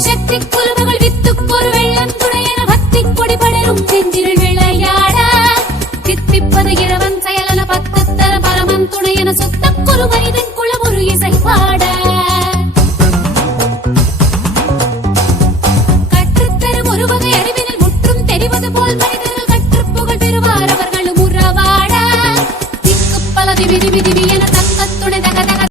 சக்தி குலுமகள் வித்துக்கொரு வெள்ளம் துணையென பக்தி கொடி படரும் செஞ்சில் விளையாட தித்திப்பது இளவன் செயலன 10 தர பரமன் துணையென சுத்தக்குரு மனிதன் குளம் ஒரு இசை பாட கற்றுத்தரும் ஒரு வகை அறிவினில் முற்றும் தெரிவது போல் மனிதர்கள் கற்று புகழ் பெறுவார் அவர்களும் உறவாட திக்கு பல திவி திவி திவி